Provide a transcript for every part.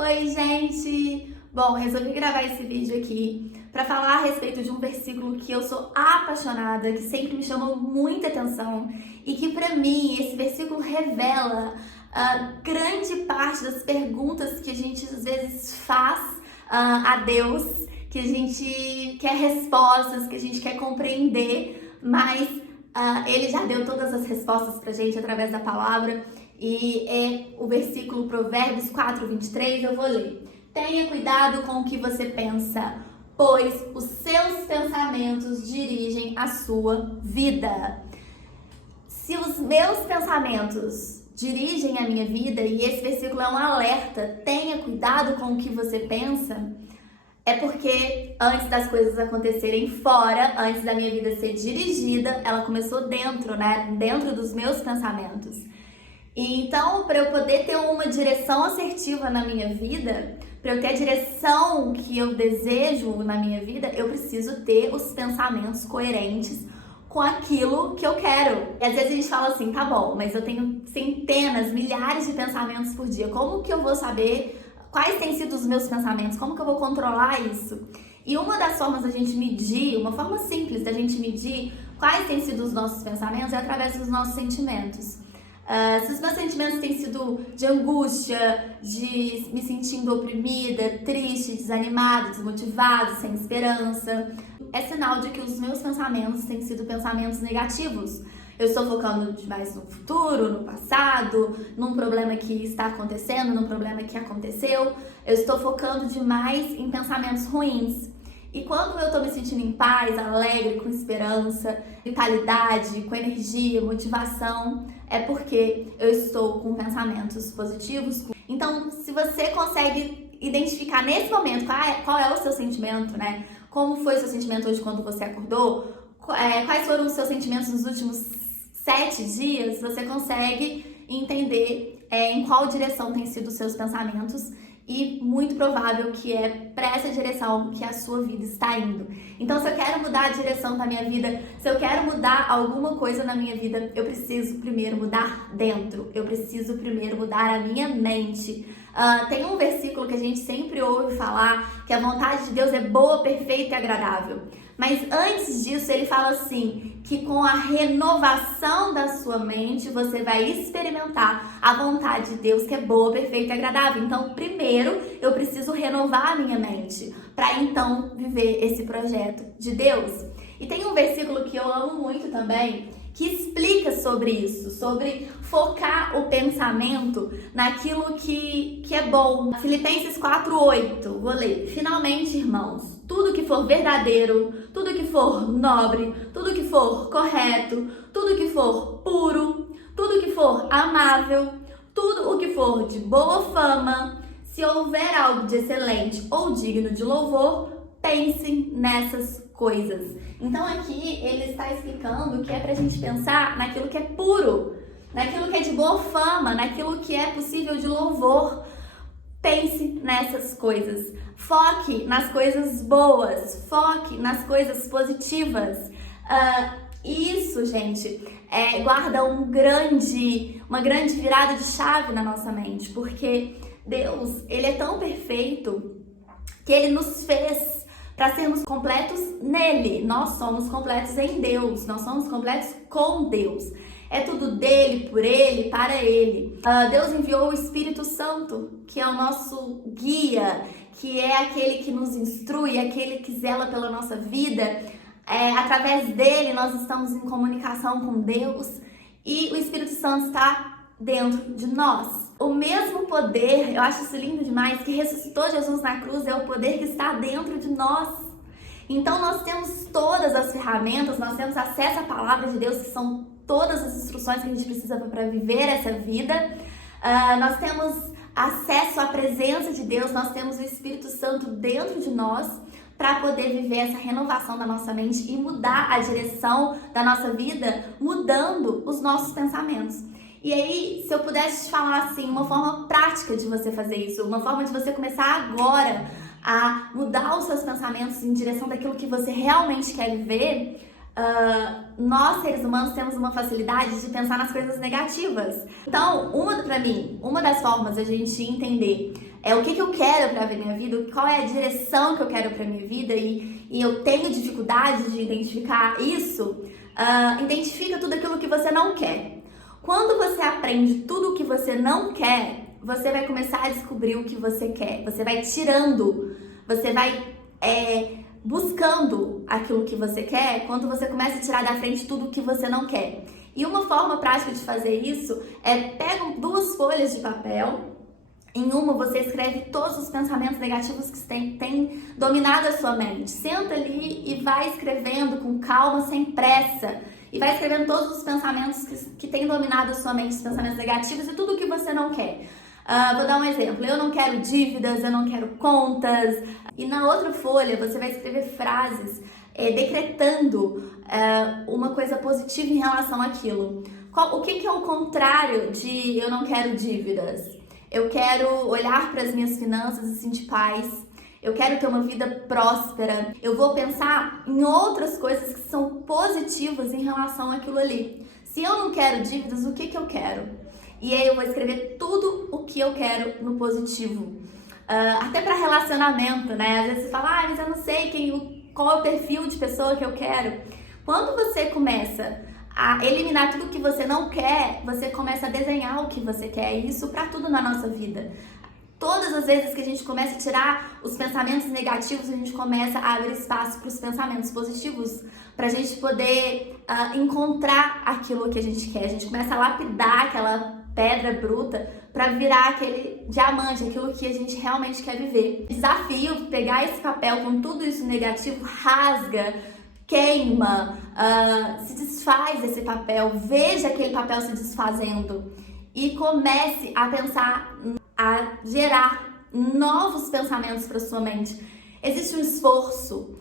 Oi, gente! Bom, resolvi gravar esse vídeo aqui para falar a respeito de um versículo que eu sou apaixonada, que sempre me chamou muita atenção e que para mim esse versículo revela grande parte das perguntas que a gente às vezes faz a Deus, que a gente quer respostas, que a gente quer compreender, mas Ele já deu todas as respostas pra gente através da palavra. E é o versículo Provérbios 4:23, eu vou ler. Tenha cuidado com o que você pensa, pois os seus pensamentos dirigem a sua vida. Se os meus pensamentos dirigem a minha vida, e esse versículo é um alerta, tenha cuidado com o que você pensa, é porque antes das coisas acontecerem fora, antes da minha vida ser dirigida, ela começou dentro, né? Dentro dos meus pensamentos. E então, para eu poder ter uma direção assertiva na minha vida, para eu ter a direção que eu desejo na minha vida, eu preciso ter os pensamentos coerentes com aquilo que eu quero. E às vezes a gente fala assim, tá bom, mas eu tenho centenas, milhares de pensamentos por dia. Como que eu vou saber quais têm sido os meus pensamentos? Como que eu vou controlar isso? E uma das formas da gente medir, uma forma simples da gente medir quais têm sido os nossos pensamentos é através dos nossos sentimentos. Se os meus sentimentos têm sido de angústia, de me sentindo oprimida, triste, desanimada, desmotivada, sem esperança, é sinal de que os meus pensamentos têm sido pensamentos negativos. Eu estou focando demais no futuro, no passado, num problema que está acontecendo, num problema que aconteceu. Eu estou focando demais em pensamentos ruins. E quando eu estou me sentindo em paz, alegre, com esperança, vitalidade, com energia, motivação, é porque eu estou com pensamentos positivos. Então, se você consegue identificar nesse momento qual é o seu sentimento, né? Como foi o seu sentimento hoje quando você acordou? Quais foram os seus sentimentos nos últimos 7 dias? Você consegue entender em qual direção têm sido os seus pensamentos. E muito provável que é para essa direção que a sua vida está indo. Então, se eu quero mudar a direção da minha vida, se eu quero mudar alguma coisa na minha vida, eu preciso primeiro mudar dentro. Eu preciso primeiro mudar a minha mente. Tem um versículo que a gente sempre ouve falar, que a vontade de Deus é boa, perfeita e agradável. Mas antes disso, ele fala assim, que com a renovação da sua mente, você vai experimentar a vontade de Deus, que é boa, perfeita e agradável. Então, primeiro, eu preciso renovar a minha mente, para então viver esse projeto de Deus. E tem um versículo que eu amo muito também, que explica sobre isso, sobre focar o pensamento naquilo que é bom. Filipenses 4:8, vou ler. Finalmente, irmãos, tudo que for verdadeiro, tudo que for nobre, tudo que for correto, tudo que for puro, tudo que for amável, tudo o que for de boa fama, se houver algo de excelente ou digno de louvor, pense nessas coisas. Então aqui ele está explicando que é pra gente pensar naquilo que é puro, naquilo que é de boa fama, naquilo que é possível de louvor. Pense nessas coisas. Foque nas coisas boas, foque nas coisas positivas. Isso, gente, guarda uma grande virada de chave na nossa mente, porque Deus, ele é tão perfeito que ele nos fez para sermos completos nele. Nós somos completos em Deus, nós somos completos com Deus. É tudo dele, por ele, para ele. Deus enviou o Espírito Santo, que é o nosso guia, que é aquele que nos instrui, aquele que zela pela nossa vida. Através dele nós estamos em comunicação com Deus e o Espírito Santo está dentro de nós. O mesmo poder, eu acho isso lindo demais, que ressuscitou Jesus na cruz, é o poder que está dentro de nós. Então nós temos todas as ferramentas, nós temos acesso à palavra de Deus, que são todas as instruções que a gente precisa para viver essa vida. Nós temos acesso à presença de Deus, nós temos o Espírito Santo dentro de nós para poder viver essa renovação da nossa mente e mudar a direção da nossa vida, mudando os nossos pensamentos. E aí, se eu pudesse te falar assim, uma forma prática de você fazer isso, uma forma de você começar agora a mudar os seus pensamentos em direção daquilo que você realmente quer viver, nós, seres humanos, temos uma facilidade de pensar nas coisas negativas. Então, uma das formas de a gente entender o que eu quero pra minha vida, qual é a direção que eu quero pra minha vida, e eu tenho dificuldade de identificar isso, identifica tudo aquilo que você não quer. Quando você aprende tudo o que você não quer, você vai começar a descobrir o que você quer. Você vai tirando, você vai buscando aquilo que você quer quando você começa a tirar da frente tudo o que você não quer. E uma forma prática de fazer isso pega 2 folhas de papel. Em uma você escreve todos os pensamentos negativos que tem dominado a sua mente. Senta ali e vai escrevendo com calma, sem pressa. E vai escrevendo todos os pensamentos que têm dominado a sua mente, os pensamentos negativos e tudo o que você não quer. Vou dar um exemplo. Eu não quero dívidas, eu não quero contas. E na outra folha você vai escrever frases decretando uma coisa positiva em relação àquilo. O que é o contrário de eu não quero dívidas? Eu quero olhar para as minhas finanças e sentir paz. Eu quero ter uma vida próspera. Eu vou pensar em outras coisas que são positivas em relação àquilo ali. Se eu não quero dívidas, o que eu quero? E aí eu vou escrever tudo o que eu quero no positivo. Até para relacionamento, né? Às vezes você fala, mas eu não sei qual é o perfil de pessoa que eu quero. Quando você começa a eliminar tudo que você não quer, você começa a desenhar o que você quer. E isso para tudo na nossa vida. Todas as vezes que a gente começa a tirar os pensamentos negativos, a gente começa a abrir espaço para os pensamentos positivos, para a gente poder encontrar aquilo que a gente quer. A gente começa a lapidar aquela pedra bruta para virar aquele diamante, aquilo que a gente realmente quer viver. Desafio pegar esse papel com tudo isso negativo, rasga, queima, se desfaz desse papel, veja aquele papel se desfazendo e comece a pensar, a gerar novos pensamentos para sua mente. Existe um esforço,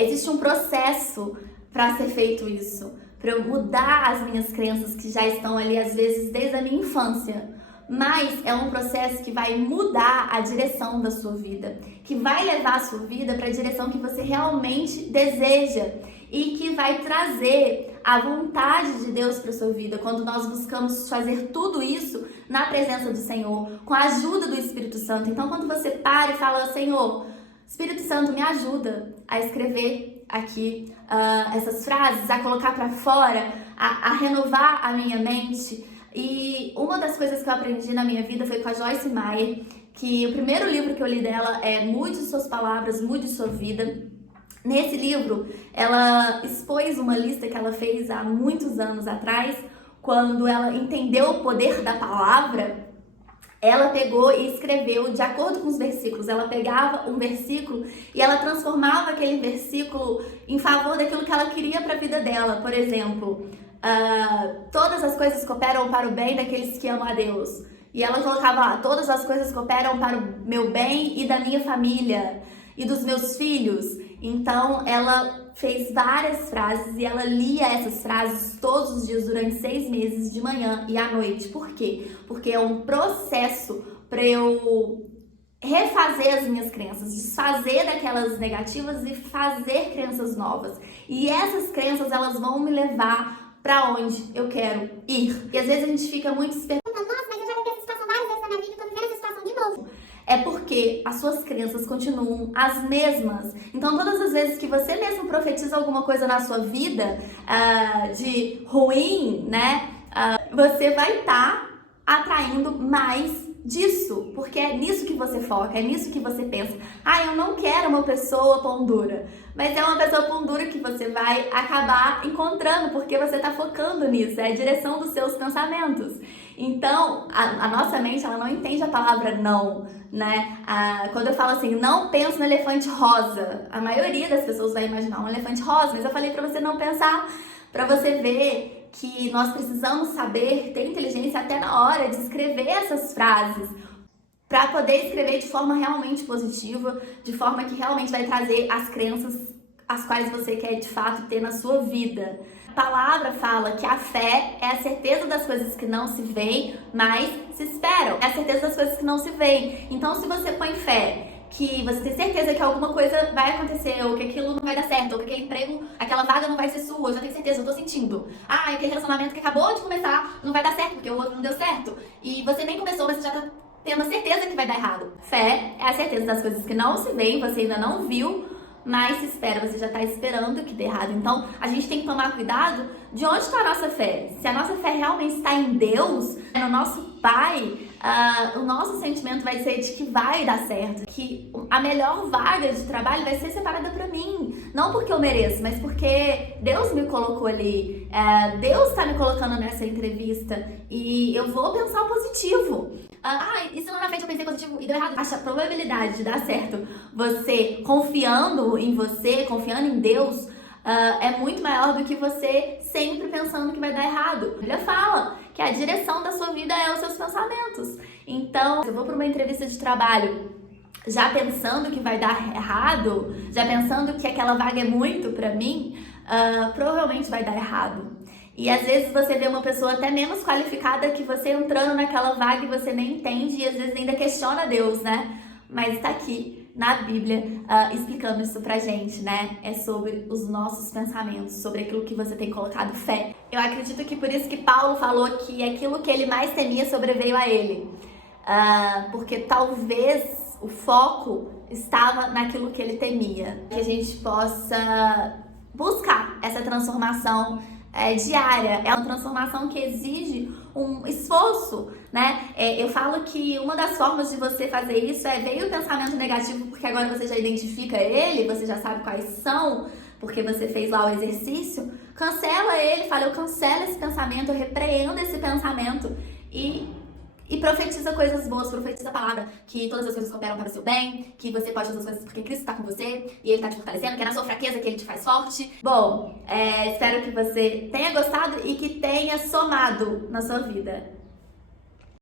existe um processo para ser feito isso, para eu mudar as minhas crenças que já estão ali às vezes desde a minha infância. Mas é um processo que vai mudar a direção da sua vida, que vai levar a sua vida para a direção que você realmente deseja e que vai trazer a vontade de Deus para sua vida, quando nós buscamos fazer tudo isso na presença do Senhor, com a ajuda do Espírito Santo. Então, quando você para e fala, Senhor, Espírito Santo, me ajuda a escrever aqui essas frases, a colocar para fora, a renovar a minha mente. E uma das coisas que eu aprendi na minha vida foi com a Joyce Meyer, que o primeiro livro que eu li dela é Mude Suas Palavras, Mude Sua Vida. Nesse livro, ela expôs uma lista que ela fez há muitos anos atrás, quando ela entendeu o poder da palavra. Ela pegou e escreveu de acordo com os versículos. Ela pegava um versículo e ela transformava aquele versículo em favor daquilo que ela queria para a vida dela. Por exemplo, todas as coisas cooperam para o bem daqueles que amam a Deus. E ela colocava lá, todas as coisas cooperam para o meu bem e da minha família e dos meus filhos. Então ela fez várias frases e ela lia essas frases todos os dias durante 6 meses, de manhã e à noite. Por quê? Porque é um processo para eu refazer as minhas crenças, desfazer daquelas negativas e fazer crenças novas. E essas crenças, elas vão me levar para onde eu quero ir. E às vezes a gente fica muito se perguntando, nossa, mas eu já vivi essa situação várias vezes na minha vida, eu tô vivendo essa situação de novo. É porque as suas crenças continuam as mesmas. Então, todas as vezes que você mesmo profetiza alguma coisa na sua vida de ruim, né? Você vai estar atraindo mais disso, porque é nisso que você foca, é nisso que você pensa. Eu não quero uma pessoa pão dura, mas é uma pessoa pão dura que você vai acabar encontrando, porque você está focando nisso, é a direção dos seus pensamentos. Então, a nossa mente, ela não entende a palavra não, né? Quando eu falo assim, não penso no elefante rosa, a maioria das pessoas vai imaginar um elefante rosa, mas eu falei para você não pensar, para você ver que nós precisamos saber, ter inteligência até na hora de escrever essas frases, para poder escrever de forma realmente positiva, de forma que realmente vai trazer as crenças as quais você quer de fato ter na sua vida. A palavra fala que a fé é a certeza das coisas que não se veem, mas se esperam. É a certeza das coisas que não se veem. Então, se você põe fé que você tem certeza que alguma coisa vai acontecer, ou que aquilo não vai dar certo, ou que aquele emprego, aquela vaga não vai ser sua, eu já tenho certeza, eu tô sentindo. Ah, aquele relacionamento que acabou de começar não vai dar certo, porque o outro não deu certo. E você nem começou, mas você já tá tendo a certeza que vai dar errado. Fé é a certeza das coisas que não se veem, você ainda não viu, mas se espera, você já está esperando que dê errado. Então, a gente tem que tomar cuidado de onde está a nossa fé. Se a nossa fé realmente está em Deus, no nosso Pai, o nosso sentimento vai ser de que vai dar certo, que a melhor vaga de trabalho vai ser separada para mim. Não porque eu mereço, mas porque Deus me colocou ali. Deus está me colocando nessa entrevista e eu vou pensar o positivo. E se lá na frente eu pensei positivo e deu errado? Acho a probabilidade de dar certo, você confiando em você, confiando em Deus, é muito maior do que você sempre pensando que vai dar errado. A Bíblia fala que a direção da sua vida é os seus pensamentos. Então, se eu vou para uma entrevista de trabalho já pensando que vai dar errado, já pensando que aquela vaga é muito para mim, provavelmente vai dar errado. E às vezes você vê uma pessoa até menos qualificada que você entrando naquela vaga e você nem entende e às vezes ainda questiona Deus, né? Mas está aqui na Bíblia explicando isso pra gente, né? É sobre os nossos pensamentos, sobre aquilo que você tem colocado fé. Eu acredito que por isso que Paulo falou que aquilo que ele mais temia sobreveio a ele. Porque talvez o foco estava naquilo que ele temia. Que a gente possa buscar essa transformação diária. É uma transformação que exige um esforço, né? Eu falo que uma das formas de você fazer isso é ver o pensamento negativo, porque agora você já identifica ele, você já sabe quais são, porque você fez lá o exercício. Cancela ele, fala, eu cancelo esse pensamento, eu repreendo esse pensamento e profetiza coisas boas, profetiza a palavra, que todas as coisas cooperam para o seu bem, que você pode fazer as coisas porque Cristo está com você e Ele está te fortalecendo, que é na sua fraqueza que Ele te faz forte. Bom, espero que você tenha gostado e que tenha somado na sua vida.